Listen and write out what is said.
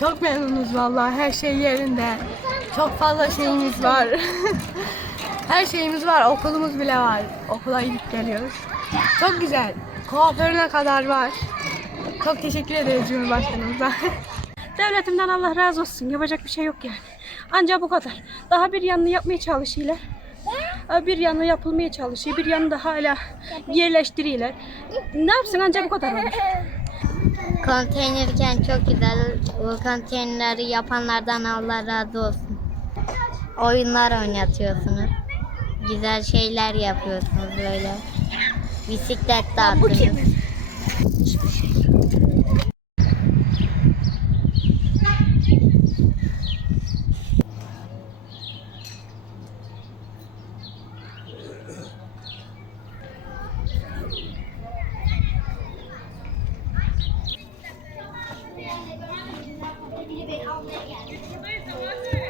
Çok memnunuz vallahi. Her şey yerinde. Çok fazla şeyimiz var. Her şeyimiz var. Okulumuz bile var. Okula gidip geliyoruz. Çok güzel. Kuaförüne kadar var. Çok teşekkür ederiz Cumhurbaşkanımıza. Devletimden Allah razı olsun. Yapacak bir şey yok yani. Ancak bu kadar. Daha bir yanını yapmaya çalışıyorlar. Ee, Bir yanı yapılmaya çalışıyor. Bir yanı da hala yerleştiriyorlar. Ne yapsın ancak bu kadar olur. Konteynerken çok güzel. Bu konteyneri yapanlardan Allah razı olsun. Oyunlar oynatıyorsunuz. Güzel şeyler yapıyorsunuz böyle. Bisiklet dağıttınız. Buradayız ama.